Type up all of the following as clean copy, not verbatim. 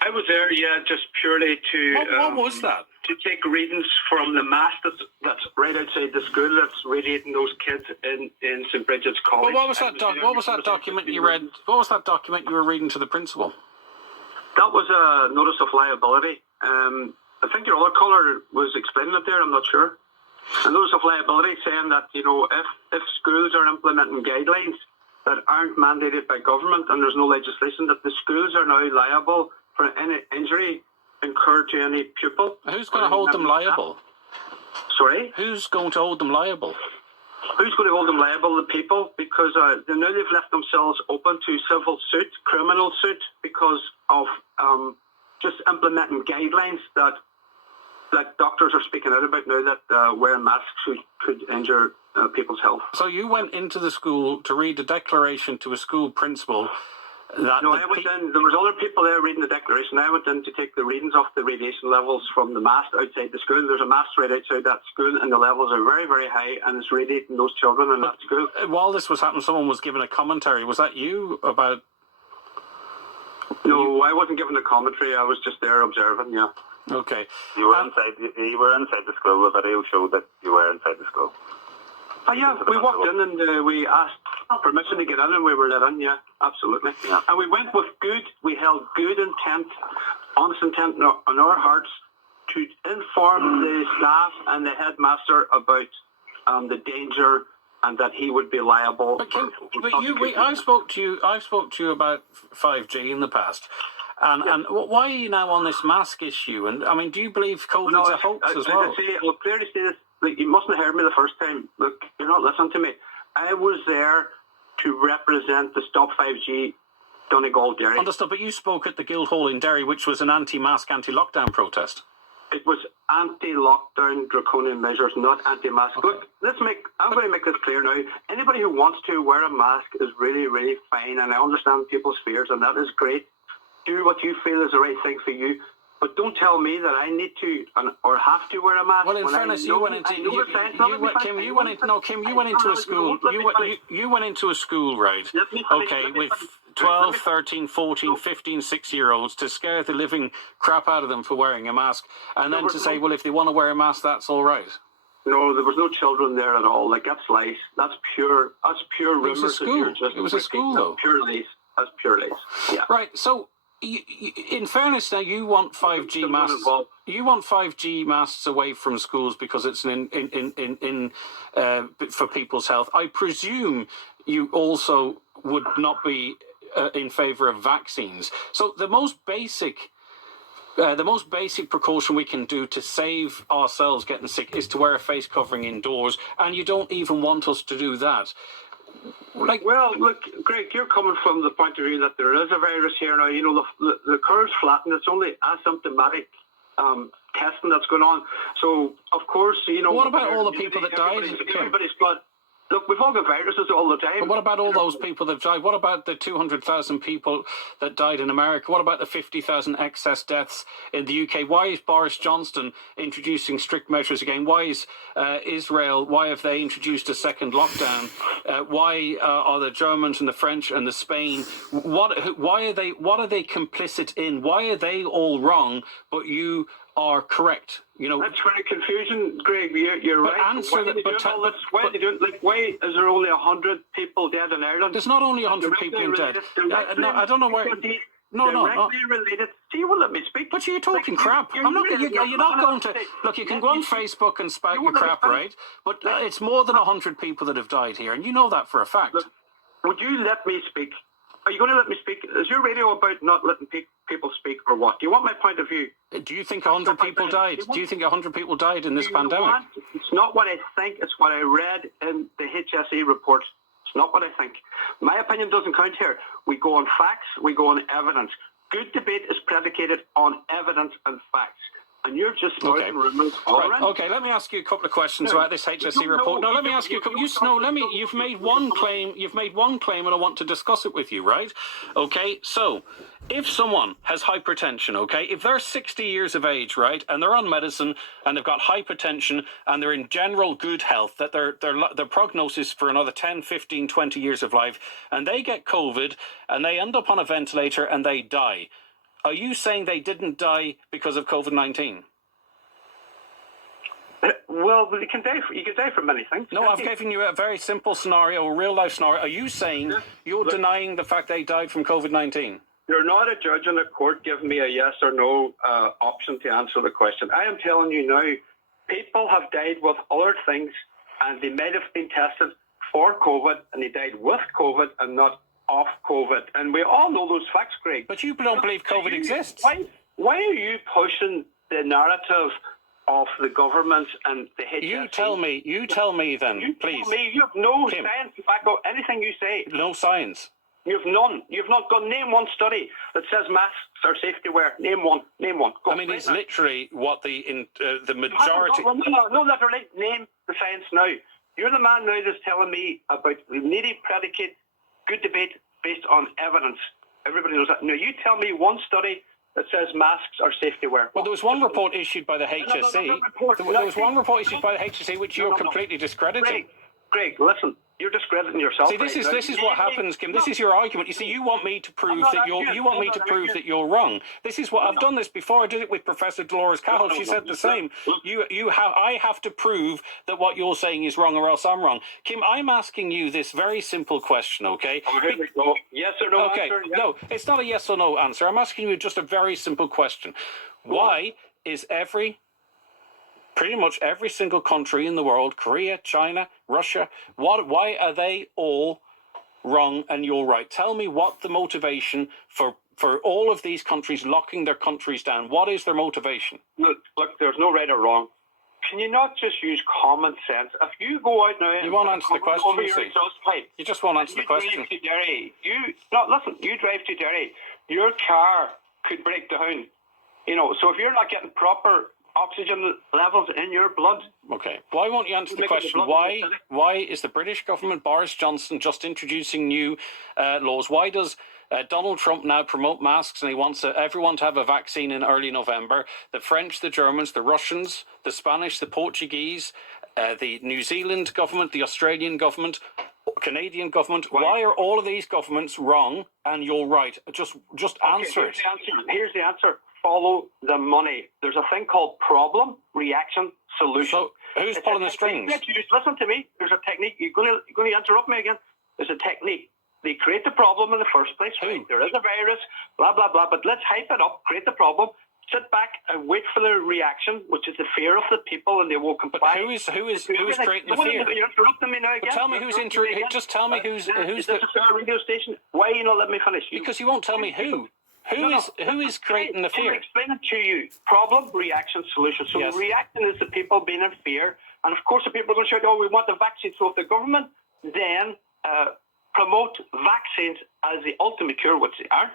I was there, yeah, just purely to... What was that? To take readings from the mast that's right outside the school that's radiating those kids in St. Bridget's College. Well, what was that document you read? What was that document you were reading to the principal? That was a notice of liability. I think your other caller was explaining it there, I'm not sure. A notice of liability saying that, if schools are implementing guidelines that aren't mandated by government and there's no legislation, that the schools are now liable for any injury incurred to any pupil. Who's going to hold them liable? Sorry? Who's going to hold them liable? Who's going to hold them liable? The people, because now they've left themselves open to civil suit, criminal suit, because of just implementing guidelines that doctors are speaking out about now, that wearing masks could injure people's health. So you went into the school to read a declaration to a school principal. No, I went in. There was other people there reading the declaration. I went in to take the readings of the radiation levels from the mast outside the school. There's a mast right outside that school, and the levels are very, very high, and it's radiating those children in that school. While this was happening, someone was giving a commentary. Was that you about... No, I wasn't giving a commentary. I was just there observing, yeah. Okay. You were inside the school. The video showed that you were inside the school. Oh, yeah, we walked in and we asked permission to get in, and we were let in, yeah, absolutely. Yeah. And we went with we held good intent, honest intent on our hearts to inform the staff and the headmaster about the danger and that he would be liable. I've spoke to you about 5G in the past. And why are you now on this mask issue? And I mean, do you believe COVID's a hoax as well? I'll clearly say this. You mustn't have heard me the first time. Look, you're not listening to me. I was there to represent the Stop 5G Donegal Derry. Understood, but you spoke at the Guildhall in Derry, which was an anti-mask, anti-lockdown protest. It was anti-lockdown draconian measures, not anti-mask. Okay. Look, I'm going to make this clear now. Anybody who wants to wear a mask is really, really fine, and I understand people's fears, and that is great. Do what you feel is the right thing for you. But don't tell me that I need to or have to wear a mask. Well, in fairness, you went into a school. You went into a school, right? Okay, with 12, 13, 14, 15, 6-year-olds to scare the living crap out of them for wearing a mask, and then to say, well, if they want to wear a mask, that's all right. No, there was no children there at all. Like, that's lies. That's pure rumors. It was a school. It was a school, though. Pure lies. That's pure lies. Yeah. Right. So. In fairness, now you want 5G masks. You want 5G masks away from schools because it's for people's health. I presume you also would not be in favour of vaccines. So the most basic precaution we can do to save ourselves getting sick is to wear a face covering indoors, and you don't even want us to do that. Well, look, Greg, you're coming from the point of view that there is a virus here now. The curve's flattened. It's only asymptomatic testing that's going on. So, of course, What about all the people that died? Everybody's blood. Look, we've all got viruses all the time. But what about all those people that died? What about the 200,000 people that died in America? What about the 50,000 excess deaths in the UK? Why is Boris Johnson introducing strict measures again? Why is Israel, why have they introduced a second lockdown? Why are the Germans and the French and the Spain, what are they complicit in? Why are they all wrong, but you are correct? That's very confusing, Greg. You're right. Why is there only 100 people dead in Ireland? There's not only 100 people dead. I don't know where. No. Related. So you won't let me speak. But you're talking crap. You're not going to look. You can go on Facebook and spout your crap, right? But it's more than 100 people that have died here, and you know that for a fact. Look, would you let me speak? Are you going to let me speak? Is your radio about not letting people speak, or what? Do you want my point of view? Do you think 100 people died? Do you think 100 people died in this pandemic? It's not what I think. It's what I read in the HSE report. It's not what I think. My opinion doesn't count here. We go on facts. We go on evidence. Good debate is predicated on evidence and facts. And you're just spouting rumors all around. Okay, let me ask you a couple of questions about this HSE report. No, let me ask you a couple. You've made one claim, and I want to discuss it with you, right? Okay, so if someone has hypertension, okay, if they're 60 years of age, right, and they're on medicine and they've got hypertension and they're in general good health, that their prognosis for another 10, 15, 20 years of life, and they get COVID and they end up on a ventilator and they die. Are you saying they didn't die because of COVID-19? Well, you can die from many things. No, I've given you a very simple scenario, a real-life scenario. Are you saying you're denying the fact they died from COVID-19? You're not a judge in a court giving me a yes or no option to answer the question. I am telling you now, people have died with other things, and they might have been tested for COVID, and they died with COVID and not off COVID. And we all know those facts, Greg. But you don't believe COVID exists. Why are you pushing the narrative of the government and the HSE? You tell me then, please. Tell me, you have no Kim. science to back up anything you say. No science. You've none. You've not got name one study that says masks are safety wear. Name one. Name one. Go I mean, it's literally what the majority. No, literally. Name the science now. You're the man now that's telling me about the needy predicate, good debate based on evidence. Everybody knows that. Now, you tell me one study that says masks are safety wear. Well, there was one report issued by the HSE. There was one report issued by the HSE which you're completely discrediting. Greg, listen. You're discrediting yourself. See, this is what happens, Kim. This is your argument. You see, you want me to prove that you're wrong. This is what I've done this before. I did it with Professor Dolores Cahill. She said the same. I have to prove that what you're saying is wrong, or else I'm wrong. Kim, I'm asking you this very simple question, okay? Oh, here we go. Yes or no answer? Yeah. No, it's not a yes or no answer. I'm asking you just a very simple question. Why is pretty much every single country in the world, Korea, China, Russia, why are they all wrong and you're right? Tell me what the motivation for all of these countries locking their countries down. What is their motivation? Look, there's no right or wrong. Can you not just use common sense? If you go out now and you won't answer the question, over your exhaust pipe, you just won't answer the question. You drive to Derry, your car could break down. So if you're not getting proper oxygen levels in your blood. Okay. Why won't you answer the question? Why is the British government, Boris Johnson, just introducing new laws? Why does Donald Trump now promote masks and he wants everyone to have a vaccine in early November? The French, the Germans, the Russians, the Spanish, the Portuguese, the New Zealand government, the Australian government, Canadian government. Why are all of these governments wrong and you're right? Just answer it. Here's the answer. Follow the money. There's a thing called problem, reaction, solution. So who's pulling the strings? Listen to me. There's a technique. You're going to interrupt me again. There's a technique. They create the problem in the first place. Right? There is a virus, blah, blah, blah. But let's hype it up, create the problem, sit back and wait for the reaction, which is the fear of the people, and they will comply. But who is creating the fear? You're interrupting me now again. Tell me who's just tell me who's the radio station. Why you not let me finish? Because you won't tell me who. Who is creating the fear? I'm explaining it to you. Problem, reaction, solution. So the reaction is the people being in fear. And of course the people are going to shout, we want the vaccine. So if the government then promote vaccines as the ultimate cure, which they aren't,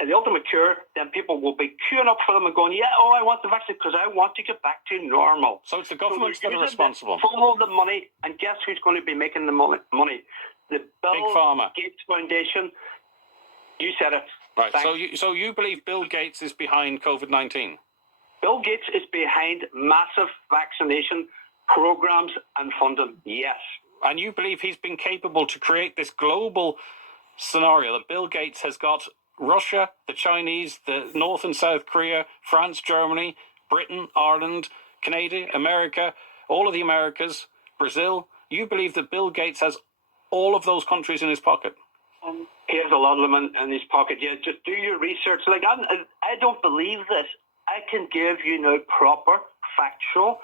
and the ultimate cure, then people will be queuing up for them and going, I want the vaccine because I want to get back to normal. So it's the governments that are responsible. Follow the money, and guess who's going to be making the money? The Big Pharma. Gates Foundation. You said it. Right. So you believe Bill Gates is behind COVID-19? Bill Gates is behind massive vaccination programs and funding. Yes. And you believe he's been capable to create this global scenario that Bill Gates has got Russia, the Chinese, the North and South Korea, France, Germany, Britain, Ireland, Canada, America, all of the Americas, Brazil. You believe that Bill Gates has all of those countries in his pocket? He has a lot of them in his pocket. Yeah, just do your research. Like I don't believe this. I can give you now proper, factual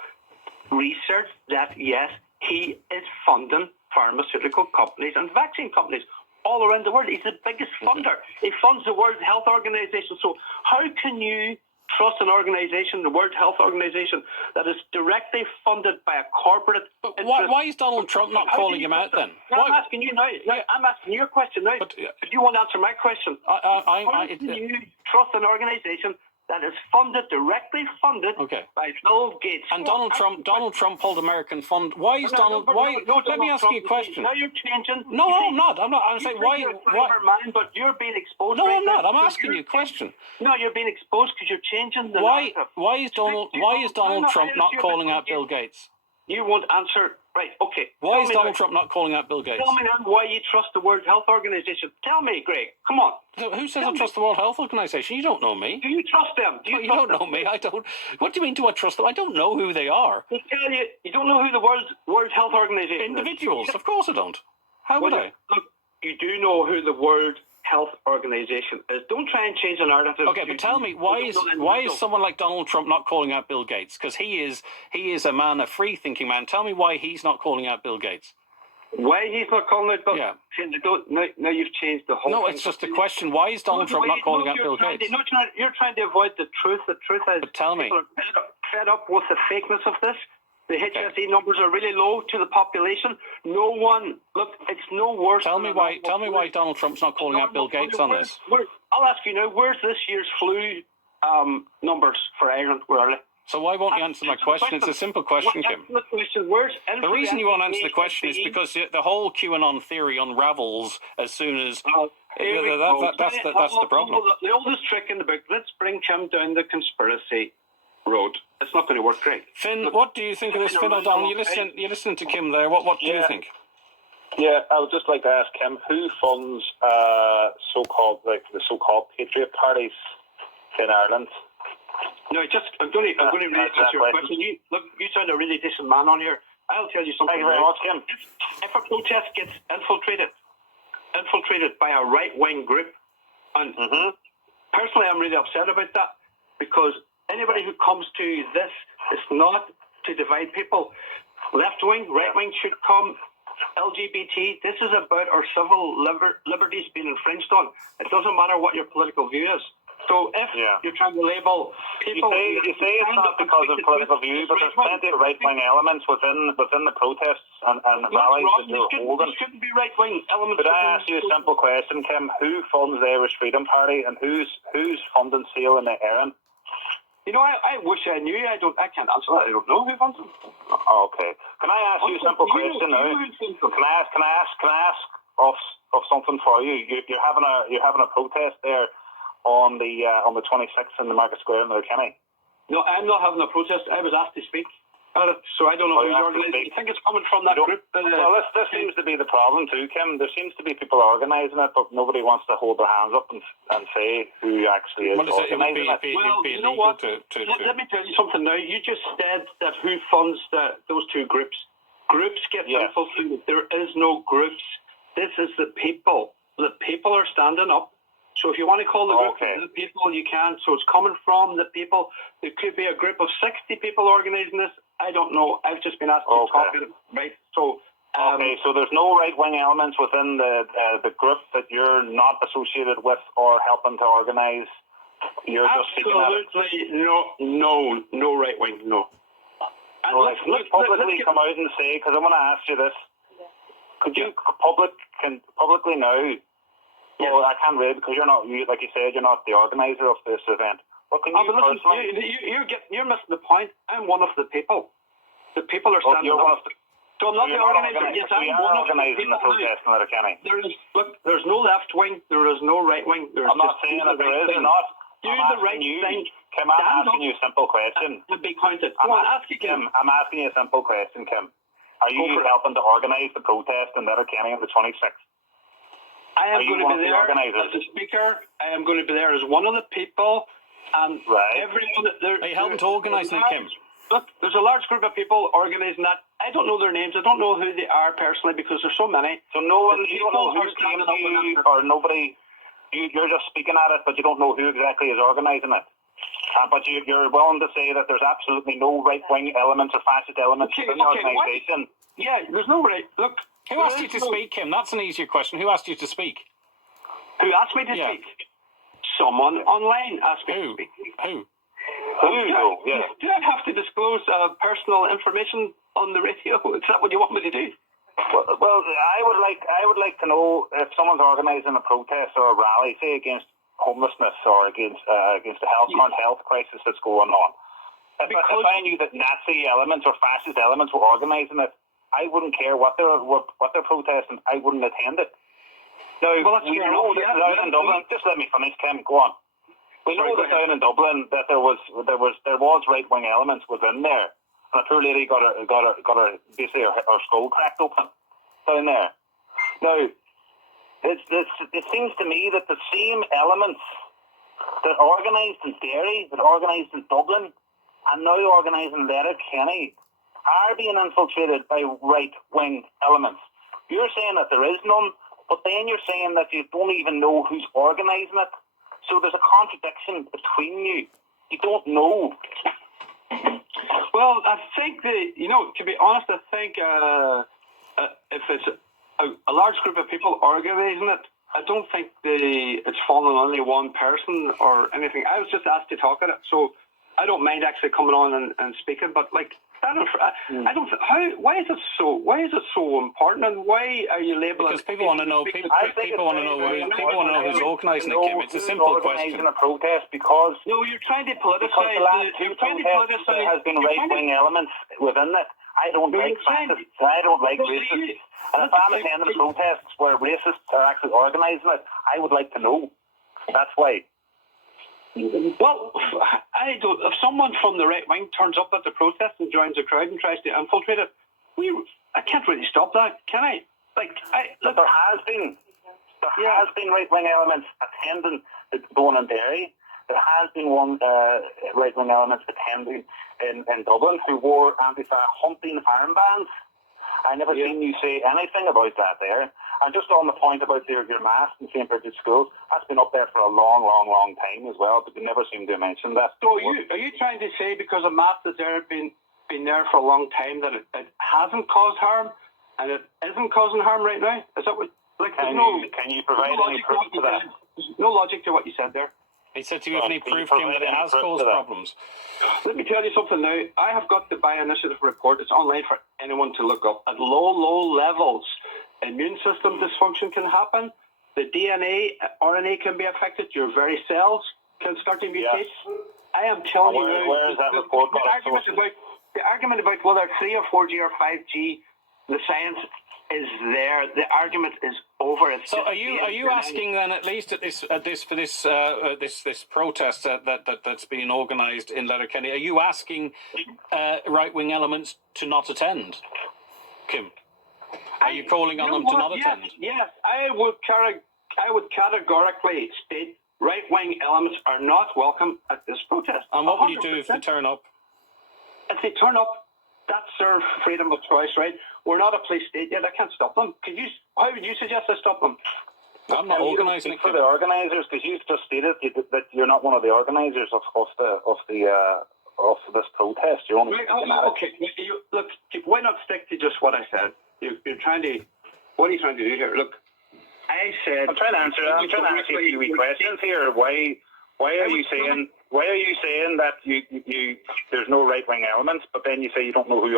research that yes, he is funding pharmaceutical companies and vaccine companies all around the world. He's the biggest funder. He funds the World Health Organization. So how can you trust an organization, the World Health Organization, that is directly funded by a corporate interest? Why is Donald Trump not calling him out then? I'm asking you now. I'm asking you a question now. But you won't answer my question. How can you trust an organization that is directly funded by Bill Gates? And Donald Trump pulled American fund. Why is Donald? Let me ask you a question. Now you're changing. No, I'm not. I'm saying why? Man, but you're being exposed. No, I'm not. I'm asking you a question. No, you're being exposed because you're changing the narrative. Why is Donald Trump not calling out Bill Gates? You won't answer. Right, okay. Why is Donald Trump not calling out Bill Gates? Tell me now why you trust the World Health Organization. Tell me, Greg. Come on. Who says I trust the World Health Organization? You don't know me. Do you trust them? You don't know me. I don't. What do you mean, do I trust them? I don't know who they are. I tell you, you don't know who the World Health Organization Individuals. is. Of course I don't. How would I? Look, you do know who the World Health Organization is. Don't try and change the narrative. Okay, but tell me, why is someone like Donald Trump not calling out Bill Gates? Because he is a man, a free-thinking man. Tell me why he's not calling out Bill Gates. Why he's not calling out Bill Gates? Yeah. Now you've changed the whole No, thing. it's just a question. Why is Donald Trump not calling out Bill Gates? You're trying to avoid the truth. The truth is, but tell me. People are fed up with the fakeness of this. The HSE numbers are really low to the population. No one, look, it's no worse. Tell me why Donald Trump's not calling out Bill Gates on this. I'll ask you now, where's this year's flu numbers for Ireland? Where are they? So why won't you answer my question? It's a simple question, Kim. The reason you won't answer the question is because the whole QAnon theory unravels as soon as... that's the problem. The oldest trick in the book, let's bring Kim down the conspiracy road. It's not going to work great. Finn, what do you think of this? Finn O'Donnell, you listen to Kim there. What do you think? Yeah, I would just like to ask Kim, who funds the so-called patriot parties in Ireland? No, I'm going to really answer your question. You sound a really decent man on here. I'll tell you something. Thank you very much, Kim. If a protest gets infiltrated by a right-wing group, and personally I'm really upset about that, because anybody who comes to this is not to divide people. Left-wing, right-wing should come. LGBT, this is about our civil liberties being infringed on. It doesn't matter what your political view is. So if you're trying to label people... You say it's not because of political view, but there's plenty of right-wing elements within the protests and rallies that you're holding. There shouldn't be right-wing elements. Could I ask you a simple question, Kim? Who funds the Irish Freedom Party and who's funding Seal and the Erin? You know, I wish I knew. I can't answer that. I don't know who funds them. Oh, okay. Can I ask you a simple question now? Can I ask of something for you? You're having a protest there on the 26th in the Market Square in Letterkenny. No, I'm not having a protest. I was asked to speak. So I don't know who's organising. I think it's coming from that group. Well, this seems to be the problem too, Kim. There seems to be people organising it, but nobody wants to hold their hands up and say who actually is organising it. Well, you know what? Let me tell you something now. You just said that who funds those two groups. Groups get infiltrated. There is no groups. This is the people. The people are standing up. So if you want to call the group the people, you can. So it's coming from the people. There could be a group of 60 people organising this. I don't know. I've just been asked to talk about it, right? So so there's no right-wing elements within the group that you're not associated with or helping to organise. You're just speaking at it. Absolutely no right-wing, no. And let's publicly come out and say, because I want to ask you this. Could you publicly now? Well, I can't read because you're not. Like you said, you're not the organizer of this event. But can you personally? You're missing the point. I'm one of the people. The people are standing up. So I'm not the organizer. Yes, I'm one of the people. The protest in Letterkenny. There's no left wing. There is no right wing. I'm not saying that there is not. Do the right thing. Kim, I'm asking you a simple question. And be counted. Come on, ask again. Kim, I'm asking you a simple question, Kim. Are you helping to organise the protest in Letterkenny on the 26th? I am going to be there as a speaker. I am going to be there as one of the people. And everyone... Are you helping to organise it, Kim? Look, there's a large group of people organising that. I don't know their names. I don't know who they are personally because there's so many. So you don't know who came to you or nobody... You're just speaking at it, but you don't know who exactly is organising it. But you're willing to say that there's absolutely no right-wing elements or fascist elements within the organisation. Yeah, there's no right... Look... Who asked you to speak, Kim? That's an easier question. Who asked you to speak? Who asked me to speak? Someone online asked me to speak. Who? Do I have to disclose personal information on the radio? Is that what you want me to do? Well, I would like to know if someone's organising a protest or a rally, say against homelessness or against the current health crisis that's going on. If I knew that Nazi elements or fascist elements were organising it, I wouldn't care what they're protesting. I wouldn't attend it. Now, we know that down in Dublin. Just let me finish, Kim. Go on. We know that down in Dublin that there was right-wing elements within there. and a poor lady got her basically her skull cracked open down there. Now, it seems to me that the same elements that organised in Derry, that organised in Dublin, and now organised in Letterkenny are being infiltrated by right-wing elements. You're saying that there is none, but then you're saying that you don't even know who's organising it. So there's a contradiction between you. You don't know. Well, I think to be honest, I think if it's a large group of people organising it, I don't think it's fallen on only one person or anything. I was just asked to talk at it, so I don't mind actually coming on and speaking. But like, I don't. Why is it so important, and why are you labeling? Because people want to know. People want to know who's organising it, Kim. It's a simple question. A protest because you're trying to politicise. The last two protests there has been right-wing elements within it. I don't like fascists. I don't like racists. And if I'm attending protests where racists are actually organising it, I would like to know. That's why. Well, I don't. If someone from the right wing turns up at the protest and joins the crowd and tries to infiltrate it, I can't really stop that, can I? There has been right wing elements attending the Dawn and Derry. There has been one right wing elements attending in Dublin who wore anti-Fa hunting armbands. I never seen you say anything about that there. And just on the point about your mask in St. Bridget's School, that's been up there for a long, long, long time as well, but you never seem to mention that. So are you trying to say because a mask has been there for a long time that it hasn't caused harm and it isn't causing harm right now? Is that what? Can you provide any proof to that? There's no logic to what you said there. He said, do you have any proof, Kim, that it has caused problems? Let me tell you something now. I have got the Bio-Initiative report. It's online for anyone to look up. At low levels, immune system dysfunction can happen. The DNA, RNA can be affected. Your very cells can start to mutate. Yes. I am telling you now. Where is that report? The argument about whether 3 or 4G or 5G, the science is there. The argument is over. So are you asking then, at least at this protest that's being organised in Letterkenny, are you asking right wing elements to not attend, Kim? Are you calling on them to not attend? Yes, I would categorically state right wing elements are not welcome at this protest. And what will you do if they turn up? If they turn up, that's their freedom of choice, right? We're not a police state yet. I can't stop them. How would you suggest I stop them? I'm not organising it for the organisers, because you've just stated that you're not one of the organisers of this protest. You're only okay. Look, why not stick to just what I said? You're trying to. What are you trying to do here? Look, I said. I'm trying to answer a few wee questions here. Why are you saying that you there's no right wing elements, but then you say you don't know who you are?